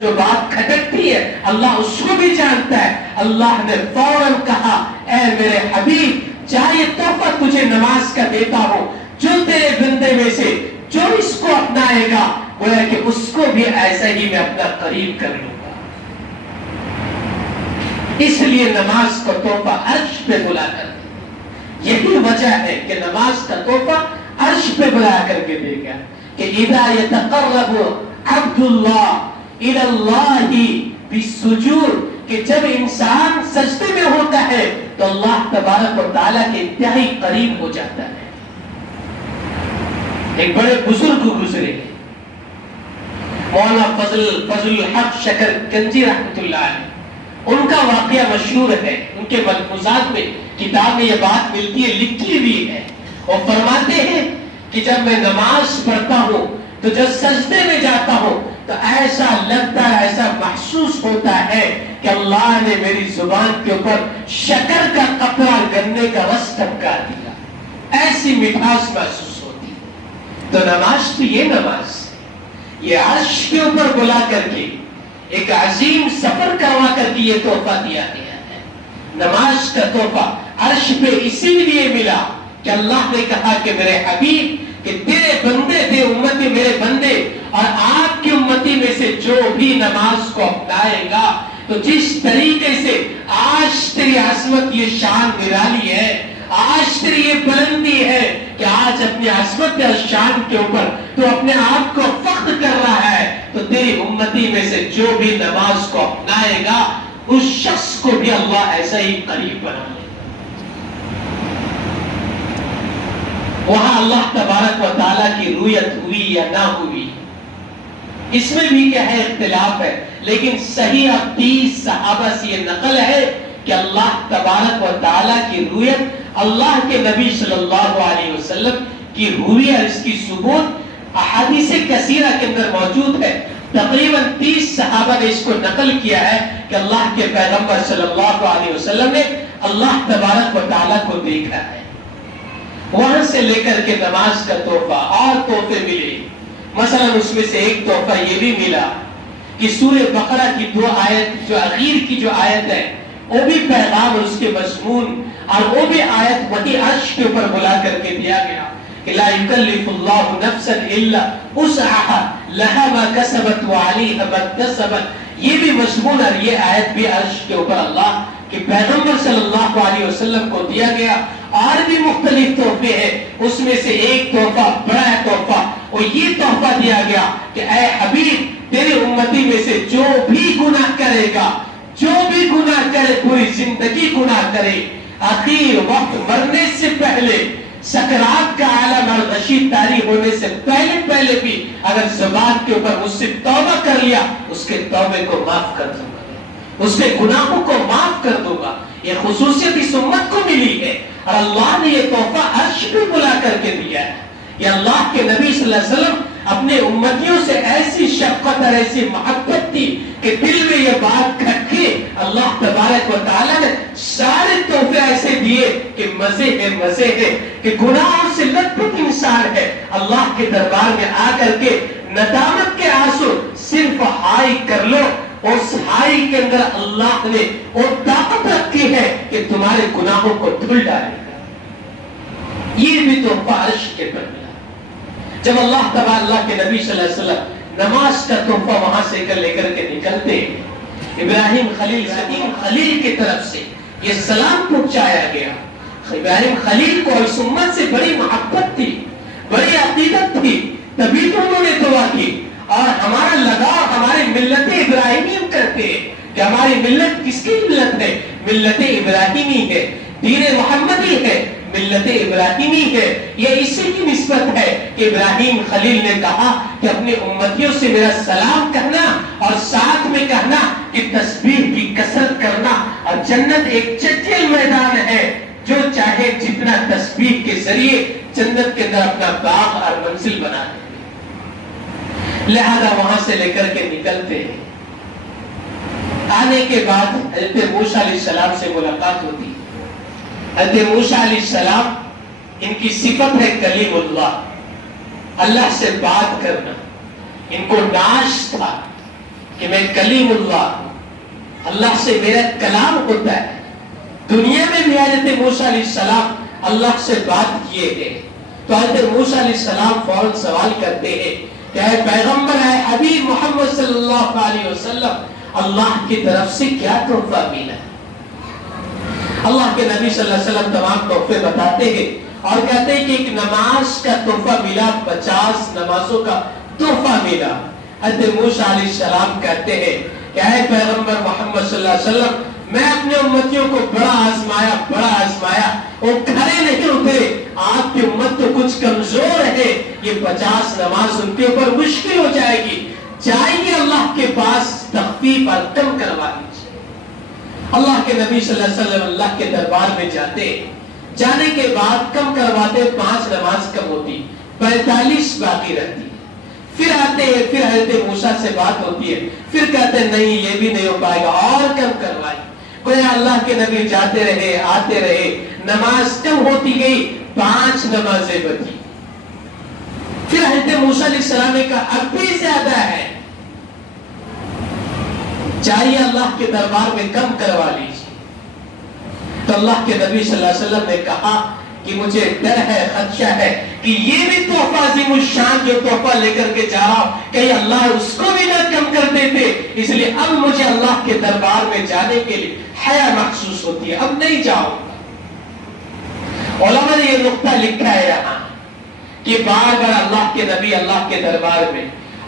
جو بات کھٹکتی ہے اللہ اس کو بھی جانتا ہے. اللہ نے فوراً کہا اے میرے حبیب جا یہ تحفہ تجھے نماز کا دیتا ہوں, جو تیرے بندے میں سے جو اس کو اپنائے گا گویا کہ اس کو بھی ایسا ہی میں اپنا قریب کر لوں گا. اس لیے نماز کا تحفہ عرش پہ بلا کر, یہی وجہ ہے کہ نماز کا تحفہ عرش پہ بلا کر کے دے گا کہ اذا يتقرب عبد اللہ الى اللہ بالسجود, کہ جب انسان سجدے میں ہوتا ہے تو اللہ تبارک و تعالیٰ کے انتہائی قریب ہو جاتا ہے. ایک بڑے بزرگ گزرے مولانا فضل الحق شکر گنجی رحمۃ اللہ علیہ, ان کا واقعہ مشہور ہے, ان کے ملفوظات میں کتاب میں یہ بات ملتی ہے, لکھی ہوئی ہے. وہ فرماتے ہیں کہ جب میں نماز پڑھتا ہوں تو جب سجدے میں جاتا ہوں تو ایسا لگتا ہے, ایسا محسوس ہوتا ہے کہ اللہ نے میری زبان کے اوپر شکر کا قطرہ گننے کا رس ٹپکا دیا, ایسی مٹھاس محسوس ہوتی. تو نماز تو یہ نماز یہ عرش کے اوپر بلا کر کے ایک عظیم سفر کروا کر کے یہ تحفہ دیا گیا ہے. نماز کا تحفہ عرش پہ اسی لیے ملا کہ اللہ نے کہا کہ میرے حبیب کہ تیرے بندے تھے امتی میرے بندے, اور آپ کی امتی میں سے جو بھی نماز کو اپنائے گا تو جس طریقے سے آج تیری عظمت یہ شان نرالی ہے, آج تیری یہ بلندی ہے کہ آج اپنی عظمت اور شان کے اوپر تو اپنے آپ کو فخر کر رہا ہے, تو تیری امتی میں سے جو بھی نماز کو اپنائے گا اس شخص کو بھی اللہ ایسا ہی قریب بنا لے. وہاں اللہ تبارک و تعالیٰ کی رویت ہوئی یا نہ ہوئی اس میں بھی کیا ہے اختلاف ہے, لیکن صحیح اب 30 صحابہ سے یہ نقل ہے کہ اللہ تبارک و تعالیٰ کی رویت اللہ کے نبی صلی اللہ علیہ وسلم کی ہوئی, اور اس کی ثبوت احادیث کثیرہ کے اندر موجود ہے. تقریباً 30 صحابہ نے اس کو نقل کیا ہے کہ اللہ کے پیغمبر صلی اللہ علیہ وسلم نے اللہ تبارک و تعالیٰ کو دیکھا ہے. وہاں سے لے کر کے نماز کا تحفہ اور تحفے ملے. مثلا اس میں سے ایک تحفہ یہ بھی ملا کہ سورہ بقرہ کی 2 آیت جو اخیر کی جو آیت ہے وہ بھی پیغام اور اس کے مضمون اور وہ بھی آیت وہی عرش کے اوپر بلا کر کے دیا گیا کہ لا یکلف اللہ نفسا الا وسعها لها ما کسبت وعلیها ما اکتسبت. یہ بھی مضمون اور یہ آیت بھی عرش کے اوپر اللہ کہ پیغمبر صلی اللہ علیہ وسلم کو دیا گیا. اور بھی مختلف تحفے ہیں, اس میں سے ایک تحفہ بڑا تحفہ اور یہ تحفہ دیا گیا کہ اے حبیب تیرے امتی میں سے جو بھی گناہ کرے گا, جو بھی گناہ کرے, پوری زندگی گناہ کرے, آخر وقت مرنے سے پہلے سکرات کا عالم اور رشید طاری ہونے سے پہلے بھی اگر زبان کے اوپر مجھ سے توبہ کر لیا اس کے توبے کو معاف کر دوں گا, اس کے گناہوں کو معاف کر دوں گا. یہ خصوصیت اس امت کو ملی ہے اور اللہ نے یہ تحفہ عرش پہ بلا کر کے دیا ہے. یہ اللہ کے نبی صلی اللہ علیہ وسلم اپنے امتیوں سے ایسی شفقت اور ایسی محبت تھی کہ دل میں یہ بات کھٹ کے اللہ تبارک و تعالیٰ نے سارے تحفے ایسے دیے کہ مزے ہے کہ گناہوں سے لت پت انسان ہے, اللہ کے دربار میں آ کر کے ندامت کے آنسو صرف ہائی کر لو, اس ہائی کے اندر اللہ نے وہ طاقت رکھی ہے کہ تمہارے گناہوں کو دھل ڈالے گا. یہ بھی تحفہ عرش کے پر ملا. جب اللہ تبارک اللہ کے نبی صلی اللہ علیہ وسلم نماز کا تحفہ وہاں سے لے کر کے نکلتے, ابراہیم خلیل کی طرف سے یہ سلام پہنچایا گیا. ابراہیم خلیل کو اس امت سے بڑی محبت تھی, بڑی عقیدت تھی, تبھی تو انہوں نے دعا کی. اور ہمارا لگاؤ ہماری ملت ابراہیمی کرتے ہیں کہ ہماری ملت کس کی ملت ہے, ملت ابراہیمی ہے, دین محمدی ہے, ملت ابراہیمی ہے. یہ اسی کی نسبت ہے کہ ابراہیم خلیل نے کہا کہ اپنی امتیوں سے میرا سلام کہنا اور ساتھ میں کہنا کہ تسبیح کی کثرت کرنا, اور جنت ایک چچل میدان ہے, جو چاہے جتنا تسبیح کے ذریعے جنت کے اندر اپنا باغ اور منزل بنا دے. لہذا وہاں سے لے کر کے نکلتے ہیں. آنے کے بعد حضرت موسیٰ علیہ السلام سے ملاقات ہوتی. حضرت موسیٰ علیہ السلام ان کی صفت ہے کلیم اللہ, اللہ سے بات کرنا. ان کو ناش تھا کہ میں کلیم اللہ ہوں، اللہ سے میرا کلام ہوتا ہے. دنیا میں بھی حضرت موسیٰ علیہ السلام اللہ سے بات کیے گئے. تو حضرت موسیٰ علیہ السلام فوراً سوال کرتے ہیں کہ اے پیغمبر، اے حبیب محمد صلی اللہ علیہ وسلم، اللہ کی طرف سے کیا تحفہ ملا؟ اللہ کے نبی صلی اللہ علیہ وسلم تمام تحفے بتاتے ہیں اور کہتے ہیں کہ ایک نماز کا تحفہ ملا، 50 نمازوں کا تحفہ ملا. حضرت موسیٰ علیہ السلام کہتے ہیں کہ اے پیغمبر محمد صلی اللہ علیہ وسلم، میں اپنے امتیوں کو بڑا آزمایا، وہ کھڑے نہیں اترے. آپ کی امت تو کچھ کمزور ہے، یہ 50 نماز ان کے اوپر مشکل ہو جائے گی، جائیے اللہ کے پاس تخفیف اور کم کروا دیجیے. اللہ کے نبی صلی اللہ علیہ وسلم اللہ کے دربار میں جانے کے بعد کم کرواتے، 5 نماز کم ہوتی، 45 باقی رہتی. پھر آتے ہیں، پھر حضرت موسیٰ سے بات ہوتی ہے، پھر کہتے ہیں نہیں یہ بھی نہیں ہو پائے گا، اور کم کروائی. کوئی اللہ کے نبی جاتے رہے آتے رہے، نماز کم ہوتی گئی، 5 نمازیں بچی. پھر حضرت موسیٰ علیہ السلام نے کہا اب بھی زیادہ ہے، چاہیے اللہ کے دربار میں کم کروا لیجیے. تو اللہ کے نبی صلی اللہ علیہ وسلم نے کہا کہ مجھے ڈر ہے، خدشہ ہے کہ یہ بھی تحفہ عظیم الشان جو تحفہ لے کر کے جا رہا ہوں، کہیں اللہ اس کو بھی نہ کم کر دیتے. اس لیے اب مجھے اللہ کے دربار میں جانے کے لیے حیا محسوس ہوتی ہے، اب نہیں جاؤں گا. علماء نے یہ نقطہ لکھا ہے یہاں کہ بار بار اللہ کے نبی اللہ کے دربار میں،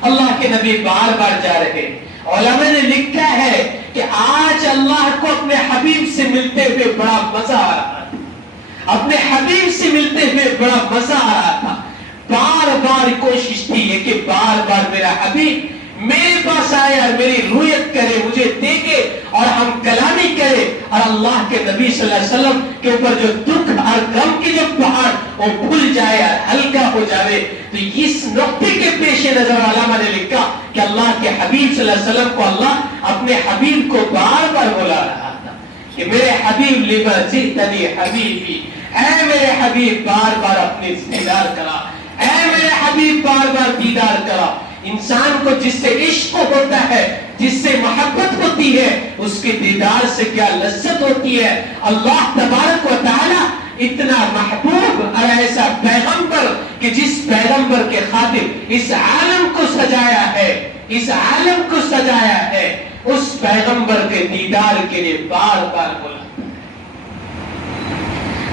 اللہ کے نبی بار بار جا رہے. علماء نے لکھا ہے کہ آج اللہ کو اپنے حبیب سے ملتے ہوئے بڑا مزہ آ رہا تھا، اپنے حبیب سے ملتے ہوئے بڑا مزہ آ رہا تھا. بار بار کوشش تھی ہے کہ بار بار میرا حبیب میرے پاس آئے اور میری رویت کرے، مجھے دیکھے اور ہم کلامی کرے، اور اللہ کے نبی صلی اللہ علیہ وسلم کے اوپر جو دکھ اور غم کی جو پہاڑ وہ بھول جائے اور ہلکا ہو جائے. تو اس نقطے کے پیش نظر علامہ نے لکھا کہ اللہ کے حبیب صلی اللہ علیہ وسلم کو اللہ اپنے حبیب کو بار بار بلا رہا تھا کہ میرے حبیب لما جئتنی حبیبی، اے میرے حبیب بار بار اپنے دیدار کرا، اے میرے حبیب بار بار دیدار کرا. انسان کو جس سے عشق ہوتا ہے، جس سے محبت ہوتی ہے، اس کے دیدار سے کیا لذت ہوتی ہے. اللہ تبارک و تعالی اتنا محبوب اور ایسا پیغمبر کہ جس پیغمبر کے خاطر اس عالم کو سجایا ہے، اس عالم کو سجایا ہے، اس پیغمبر کے دیدار کے لیے بار بار بولا.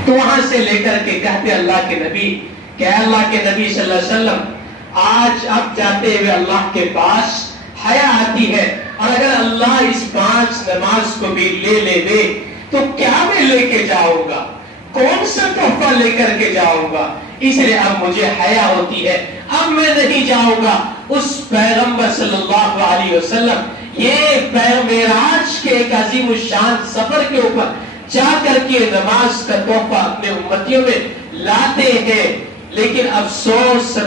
تو وہاں سے لے کر کے کہتے اللہ کے نبی کہ اللہ کے نبی صلی اللہ علیہ وسلم آج اب جاتے ہوئے اللہ کے پاس حیا آتی ہے، اور اگر اللہ اس 5 نماز کو بھی لے تو کیا میں لے کے جاؤں گا، کون سا تحفہ لے کر کے جاؤں گا. اس لیے اب مجھے حیا ہوتی ہے، اب میں نہیں جاؤں گا. اس پیغمبر صلی اللہ علیہ وسلم یہ معراج کے ایک عظیم الشان سفر کے اوپر جا کر کے نماز کا تحفہ اپنے امتیوں میں لاتے ہیں. لیکن افسوس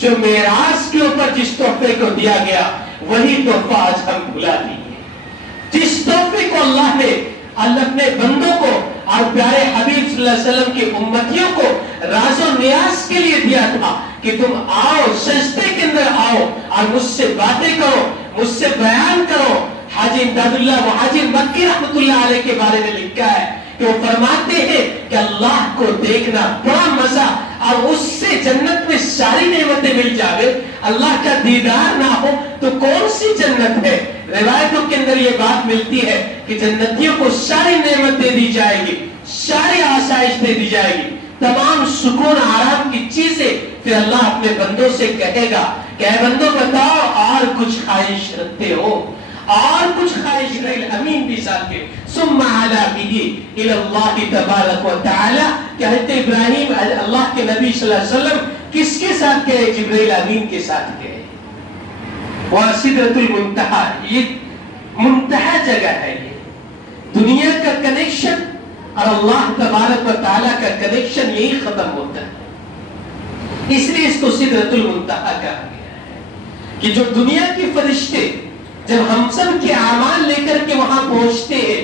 جو معراج کے اوپر جس تحفے کو دیا گیا وہی تحفہ آج ہم بھلا دیے. جس تحفے کو اللہ نے اپنے بندوں کو اور پیارے حبیب صلی اللہ علیہ وسلم کی امتیوں کو راز و نیاز کے لیے دیا تھا کہ تم آؤ، سجدے کے اندر آؤ اور مجھ سے باتیں کرو، مجھ سے بیان کرو. حاجی امداد اللہ مہاجر مکی رحمت اللہ علیہ کے بارے میں لکھا ہے کہ وہ فرماتے ہیں کہ اللہ کو دیکھنا بڑا مزہ، اور اس سے جنت میں ساری نعمتیں مل جاوے، اللہ کا دیدار نہ ہو تو کون سی جنت ہے. روایتوں کے اندر یہ بات ملتی ہے کہ جنتیوں کو ساری نعمتیں دی جائے گی، ساری آسائش دے دی جائے گی، تمام سکون آرام کی چیزیں. پھر اللہ اپنے بندوں سے کہے گا کہ اے بندوں بتاؤ اور کچھ خواہش رکھتے ہو، اور کچھ خواہش رہے. امین بھی ساتھ کے ثم علا به الى اللہ تبارک و تعالی کہ حضرت ابراہیم اللہ کے نبی صلی اللہ علیہ وسلم کس کے ساتھ گئے؟ جبرائیل امین کے ساتھ گئے. وہ سدرۃ المنتہی، یہ منتہا جگہ ہے، یہ دنیا کا کنیکشن اور اللہ تبارک و تعالی کا کنیکشن یہی ختم ہوتا ہے. اس لیے اس کو سدرۃ المنتہی کہا گیا ہے کہ جو دنیا کے فرشتے جب ہم سب کے اعمال لے کر کے وہاں پہنچتے ہیں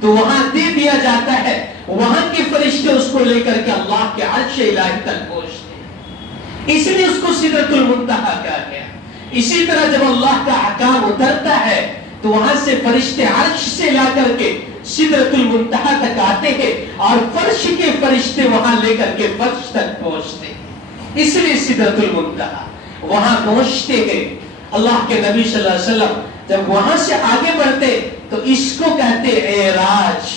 تو وہاں دے دیا جاتا ہے، وہاں کے فرشتے اس کو لے کر کے اللہ کے عرش الہی تک پہنچتے ہیں. اس لیے اس کو سدرۃ المنتہی کہا گیا اسی طرح جب اللہ کا احکام اترتا ہے تو وہاں سے فرشتے عرش سے لا کر کے سدرۃ المنتہا تک آتے ہیں اور فرش کے فرشتے وہاں لے کر کے فرش تک پہنچتے ہیں، اس لیے سدرۃ المنتہا وہاں پہنچتے ہیں۔ اللہ کے نبی صلی اللہ علیہ وسلم جب وہاں سے آگے بڑھتے تو اس کو کہتے اعراج،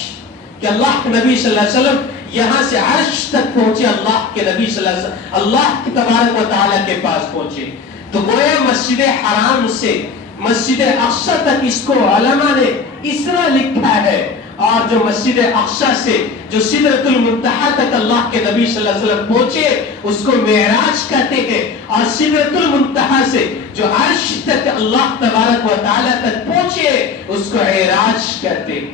کہ اللہ کے نبی صلی اللہ علیہ وسلم یہاں سے عرش تک پہنچے، اللہ کے نبی صلی اللہ علیہ وسلم اللہ تبارک و تعالیٰ کے پاس پہنچے۔ تو گویا مسجد حرام سے مسجد اقصی تک اس کو علماء نے اس طرح لکھا ہے، اور جو مسجد اقصی سے جو سدرۃ المنتہا تک اللہ کے نبی صلی اللہ علیہ وسلم پہنچے اس کو معراج کہتے ہیں، اور سدرۃ المنتہا سے جو عرش تک اللہ تبارک و تعالیٰ تک پہنچے اس کو اعراج کہتے ہیں۔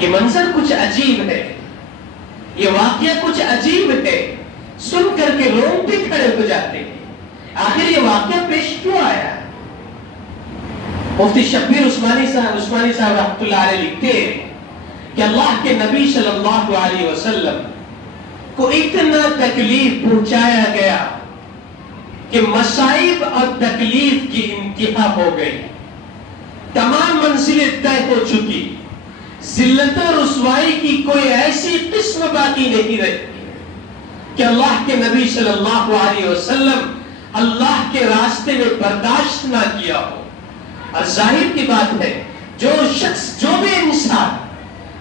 یہ منظر کچھ عجیب ہے، یہ واقعہ کچھ عجیب ہے، سن کر کے لوگ بھی کھڑے ہو جاتے ہیں۔ آخر یہ واقعہ پیش کیوں آیا؟ مفتی شبیر عثمانی صاحب رحمۃ اللہ علیہ لکھتے ہیں کہ اللہ کے نبی صلی اللہ علیہ وسلم کو اتنا تکلیف پہنچایا گیا کہ مصائب اور تکلیف کی انتہا ہو گئی، تمام منزلیں طے ہو چکی، ذلت و رسوائی کی کوئی ایسی قسم باقی نہیں رہی کہ اللہ کے نبی صلی اللہ علیہ وسلم اللہ کے راستے میں برداشت نہ کیا ہو۔ اور ظاہر کی بات ہے جو شخص، جو بھی انسان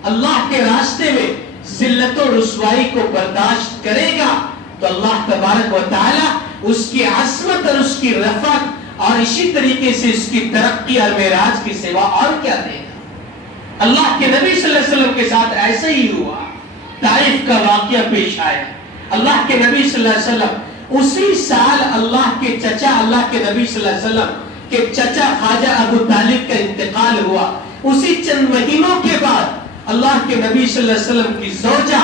اللہ کے راستے میں ذلت و رسوائی کو برداشت کرے گا تو اللہ تبارک و تعالی اس کی عظمت اور اس کی رفعت اور اسی طریقے سے اس کی ترقی اور معراج کی سوا اور کیا دے گا۔ اللہ کے نبی صلی اللہ علیہ وسلم کے ساتھ ایسا ہی ہوا، طائف کا واقعہ پیش آیا۔ اللہ کے نبی صلی اللہ علیہ وسلم اسی سال اللہ کے چچا، اللہ کے نبی صلی اللہ علیہ وسلم کہ چچا خواجہ ابو طالب کا انتقال ہوا، اسی چند مہینوں کے بعد اللہ کے نبی صلی اللہ علیہ وسلم کی زوجہ،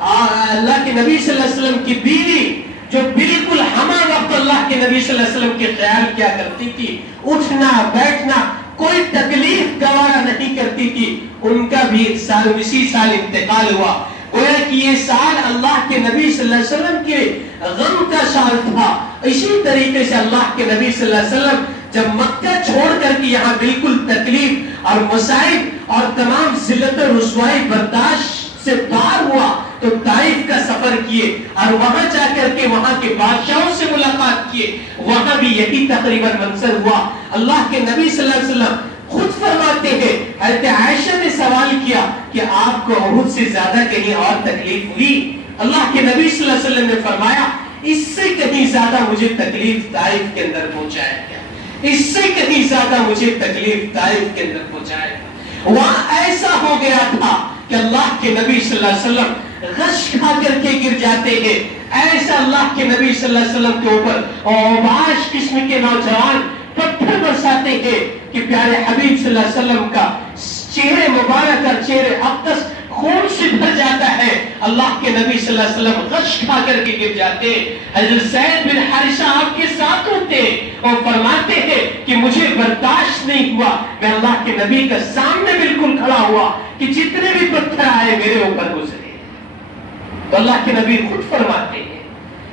اللہ کے نبی صلی اللہ علیہ وسلم کی بیوی جو بالکل ہمہ وقت اللہ کے نبی صلی اللہ علیہ وسلم کے خیال کیا کرتی تھی، اٹھنا بیٹھنا کوئی تکلیف گوارا نہیں کرتی تھی، ان کا بھی اسی سال انتقال ہوا۔ گویا کہ یہ سال اللہ کے نبی صلی اللہ علیہ وسلم کے غم کا سال تھا۔ اسی طریقے سے اللہ کے نبی صلی اللہ علیہ وسلم جب مکہ چھوڑ کر کے یہاں بالکل تکلیف اور مصائب اور تمام ذلت و رسوائی برداشت سے پار ہوا تو طائف کا سفر کیے اور وہاں جا کر کے وہاں کے بادشاہوں سے ملاقات کیے، وہاں بھی یہی تقریباً منظر ہوا۔ اللہ کے نبی صلی اللہ علیہ وسلم خود فرماتے ہیں، حضرت عائشہ نے سوال کیا کہ آپ کو احد سے زیادہ کہیں اور تکلیف ہوئی؟ اللہ کے نبی صلی اللہ علیہ وسلم نے فرمایا اس سے کہیں زیادہ مجھے تکلیف طائف کے اندر پہنچایا گیا، اس سے کہیں زیادہ مجھے تکلیف طائف کے اندر پہنچایا گیا۔ وہاں ایسا ہو گیا تھا کہ اللہ کے نبی صلی اللہ علیہ وسلم غش کھا کر کے گر جاتے ہیں، ایسا اللہ کے نبی صلی اللہ علیہ وسلم کے اوپر اوباش قسم کے نوجوان پتھر برساتے ہیں کہ پیارے حبیب صلی اللہ علیہ وسلم کا چہرے مبارک اور چہرے اقدس خون سے بھر جاتا ہے۔ اللہ کے نبی صلی اللہ علیہ وسلم غش کھا کر کے گر جاتے۔ حضرت زید بن حارثہ آپ کے ساتھ ہوتے اور فرماتے ہیں کہ مجھے برداشت نہیں ہوا، میں اللہ کے نبی کا سامنے بالکل کھڑا ہوا کہ جتنے بھی پتھر آئے میرے اوپر گزرے۔ تو اللہ کے نبی خود فرماتے ہیں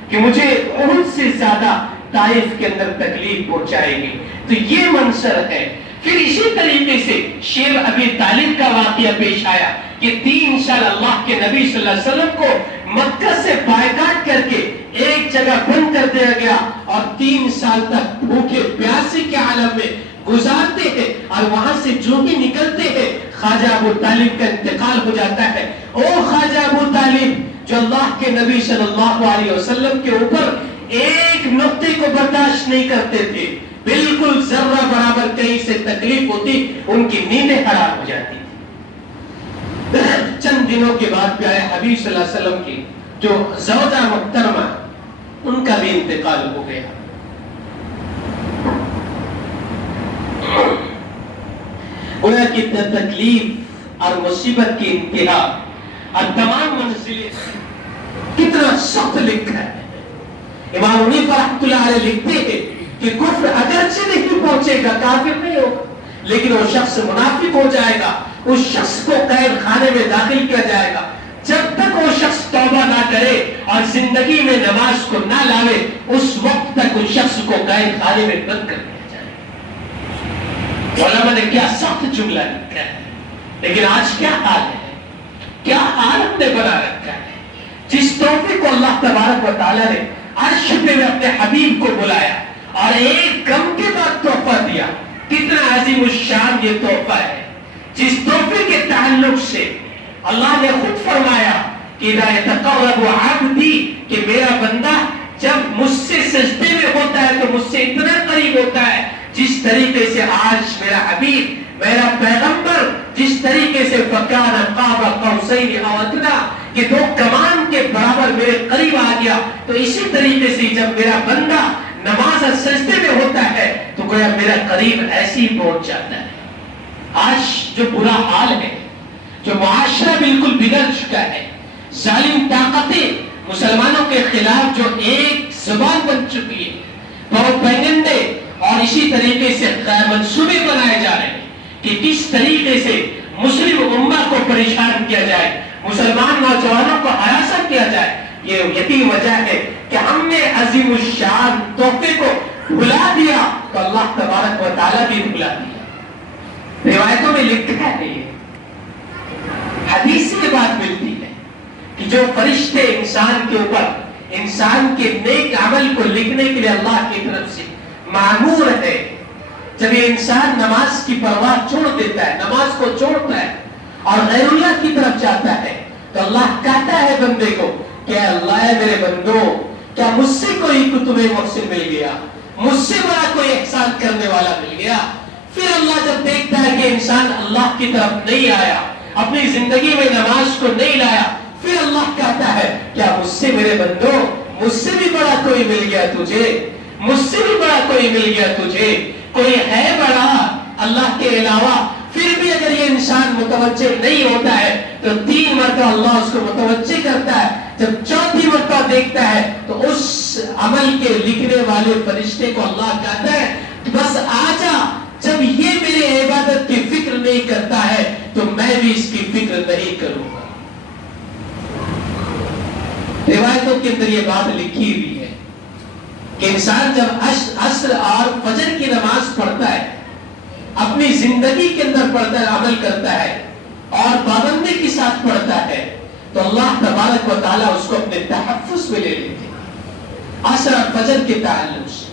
کہ مجھے احد سے زیادہ طائف کے اندر تکلیف پہنچائے گی۔ تو یہ منظر ہے۔ پھر اسی طریقے سے شیب ابی طالب کا واقعہ پیش آیا کہ 3 سال اللہ کے نبی صلی اللہ علیہ وسلم کو مکہ سے بائیکاٹ کر کے ایک جگہ بند کر دیا گیا اور 3 سال تک بھوکے پیاسے کے عالم میں گزارتے ہیں، اور وہاں سے جو ہی نکلتے ہیں خواجہ ابو طالب کا انتقال ہو جاتا ہے۔ او خواجہ ابو طالب جو اللہ کے نبی صلی اللہ علیہ وسلم کے اوپر ایک نقطے کو برداشت نہیں کرتے تھے، بالکل ذرہ برابر کہیں سے تکلیف ہوتی ان کی نیندیں حرام ہو جاتی تھی۔ چند دنوں کے بعد پیارے حبیب صلی اللہ علیہ وسلم کی جو زوجہ محترمہ ان کا بھی انتقال ہو گیا۔ گویا کی تکلیف اور مصیبت کی انتہا اور تمام منزلیں کتنا سخت لکھا ہے۔ امام حنیفہ رحمۃ اللہ علیہ لکھتے ہیں کہ کفر اگرچہ نہیں پہنچے گا، کافر نہیں ہوگا، لیکن وہ شخص منافق ہو جائے گا، اس شخص کو قید خانے میں داخل کیا جائے گا، جب تک وہ شخص توبہ نہ کرے اور زندگی میں نماز کو نہ لاوے اس وقت تک اس شخص کو قید خانے میں بند کر دیا جائے۔ علماء نے کیا سخت جملہ لکھا ہے، لیکن آج کیا حال ہے، کیا حال ہم نے بنا رکھا ہے۔ جس تحفے کو اللہ تبارک و تعالیٰ نے عرش پہ اپنے حبیب کو بلایا اور ایک غم کے بعد تحفہ دیا، کتنا عظیم الشان یہ تحفہ ہے۔ جس تحفے کے تعلق سے اللہ نے خود فرمایا کہ اذا يتقرب عبدی، کہ میرا بندہ جب مجھ سے سجدے میں ہوتا ہے تو مجھ سے اتنا قریب ہوتا ہے جس طریقے سے آج میرا حبیب، میرا پیغمبر جس طریقے سے فکان قاب قوسین او ادنی، کہ دو کمان کے برابر میرے قریب آ گیا، تو اسی طریقے سے جب میرا بندہ نماز اور سجدے میں ہوتا ہے تو گویا میرا قریب ایسے ہی پہنچ جاتا ہے۔ آج جو برا حال ہے، جو معاشرہ بالکل بگڑ چکا ہے، ظالم طاقتیں مسلمانوں کے خلاف جو ایک زبان بن چکی ہے، پروپیگنڈے اور اسی طریقے سے منصوبے بنائے جا رہے ہیں کہ کس طریقے سے مسلم امہ کو پریشان کیا جائے، مسلمان نوجوانوں کو ہراساں کیا جائے۔ یہ یہی وجہ ہے کہ ہم نے عظیم الشان تحفے کو بھلا دیا تو اللہ تبارک و تعالیٰ بھی بھلا دیا۔ روایتوں میں لکھا ہے، یہ حدیث کے بعد ملتی ہے کہ جو فرشتے انسان کے اوپر انسان کے نیک عمل کو لکھنے کے لیے اللہ کی طرف سے مامور ہے، جب یہ انسان نماز کی پرواہ چھوڑ دیتا ہے، نماز کو چھوڑتا ہے اور غیر اللہ کی طرف جاتا ہے، تو اللہ کہتا ہے بندے کو کہ اللہ ہے میرے بندو، کیا مجھ سے کوئی تمہیں محسن مل گیا، مجھ سے بڑا کوئی احسان کرنے والا مل گیا؟ پھر اللہ جب دیکھتا ہے کہ انسان اللہ کی طرف نہیں آیا، اپنی زندگی میں نماز کو نہیں لایا، پھر اللہ کہتا ہے کیا مجھ سے میرے بندو، مجھ سے بھی بڑا کوئی مل گیا تجھے، مجھ سے بھی بڑا کوئی مل گیا تجھے، کوئی ہے بڑا اللہ کے علاوہ؟ پھر بھی اگر یہ انسان متوجہ نہیں ہوتا ہے تو 3 مرتبہ اللہ اس کو متوجہ کرتا ہے، جب 4تھی مرتبہ دیکھتا ہے تو اس عمل کے لکھنے والے فرشتے کو اللہ کہتا ہے کہ بس آجا، جب یہ میرے عبادت کی فکر نہیں کرتا ہے تو میں بھی اس کی فکر نہیں کروں گا۔ روایتوں کے اندر یہ بات لکھی ہوئی ہے کہ انسان جب عصر اور فجر کی نماز پڑھتا ہے، اپنی زندگی کے اندر پڑھتا ہے، عمل کرتا ہے اور پابندی کے ساتھ پڑھتا ہے، تو اللہ تبارک و تعالیٰ اس کو اپنے تحفظ میں لے لیتے ہیں عصر اور فجر کے تعلق سے۔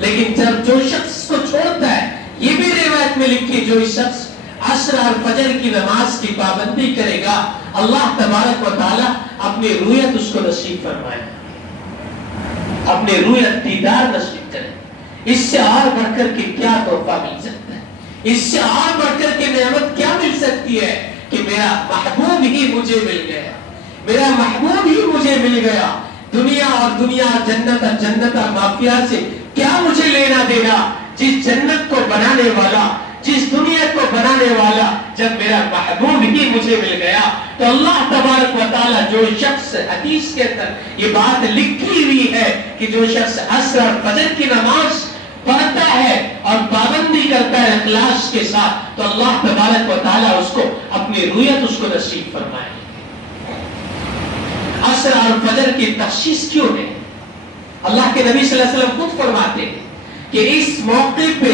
لیکن جب جو شخص کو چھوڑتا ہے، یہ بھی روایت میں لکھی، جو شخص عصر اور فجر کی نماز کی پابندی کرے گا، اللہ تبارک و تعالیٰ اپنی رویت اس کو نصیب فرمائے، اپنے رویت دیدار نصیب کرے۔ اس سے اور بڑھ کر کے کیا تحفہ مل سکتا ہے؟ اس سے اور بڑھ کر کے نعمت کیا مل سکتی ہے کہ میرا محبوب ہی مجھے مل گیا، میرا محبوب ہی مجھے مل گیا۔ دنیا اور جنت اور جنت اور مافیا سے کیا مجھے لینا دینا؟ جس جنت کو بنانے والا، جس دنیا کو بنانے والا جب میرا محبوب ہی مجھے مل گیا، تو اللہ تبارک و تعالیٰ جو شخص، حدیث کے اندر یہ بات لکھی ہوئی ہے کہ جو شخص عصر اور فجر کی نماز پڑھتا ہے اور پابندی کرتا ہے اخلاص کے ساتھ، تو اللہ تبارک و تعالیٰ اس کو اپنی رویت اس کو نصیب فرمائے۔ عصر اور فجر کی تخصیص کیوں ہے؟ اللہ کے نبی صلی اللہ علیہ وسلم خود فرماتے ہیں کہ اس موقع پہ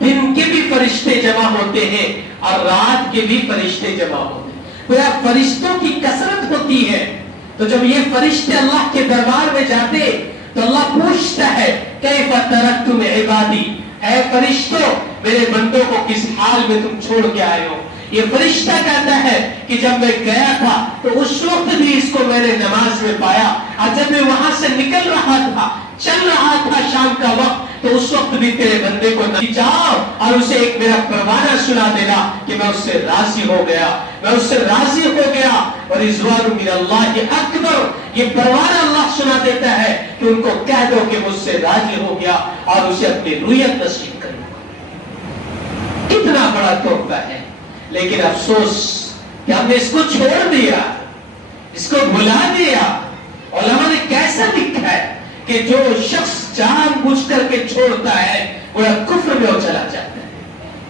دن کے بھی فرشتے جمع ہوتے ہیں اور رات کے بھی فرشتے جمع ہوتے ہیں، گویا فرشتوں کی کثرت ہوتی ہے۔ تو جب یہ فرشتے اللہ کے دربار میں جاتے تو اللہ پوچھتا ہے کیف ترکتم عبادی، اے فرشتوں میرے بندوں کو کس حال میں تم چھوڑ کے آئے ہو؟ یہ فرشتہ کہتا ہے کہ جب میں گیا تھا تو اس وقت بھی اس کو میں نے نماز میں پایا، اور جب میں وہاں سے نکل رہا تھا، چل رہا تھا شام کا وقت، تو اس وقت بھی تیرے بندے کو جاؤ اور اسے ایک میرا پروانہ سنا دینا کہ میں اس سے راضی ہو گیا، میں اس سے راضی ہو گیا۔ اور رضوان من اللہ اکبر، یہ پروانہ اللہ سنا دیتا ہے کہ ان کو کہہ دو کہ مجھ سے راضی ہو گیا اور اسے اپنی رویت نصیب کروں گا۔ کتنا بڑا تحفہ ہے، لیکن افسوس کہ ہم نے اس کو چھوڑ دیا، اس کو بھلا دیا۔ علماء نے کیسا لکھا ہے کہ جو شخص جان بوجھ کر کے چھوڑتا ہے وہ کفر میں چلا جاتا ہے۔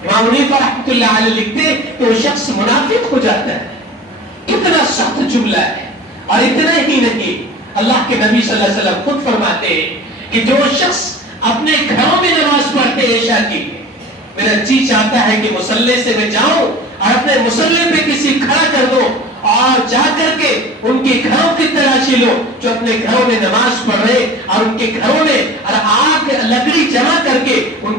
امام حنیفہ رحمۃ اللہ علیہ لکھتے کہ وہ شخص منافق ہو جاتا ہے، کتنا سخت جملہ ہے. اور اتنا ہی نہیں، اللہ کے نبی صلی اللہ علیہ وسلم خود فرماتے ہیں کہ جو شخص اپنے گھروں میں نماز پڑھتے عشاء کی، میرا جی چاہتا ہے کہ مصلی سے میں جاؤں اور اپنے مصلی پہ کسی کھڑا کر دو اور جا کر کے ان کے گھروں کی تلاشی لو جو اپنے گھروں میں نماز پڑھ رہے اور ان کے گھروں میں آگ لکڑی جمع کر کے ان کو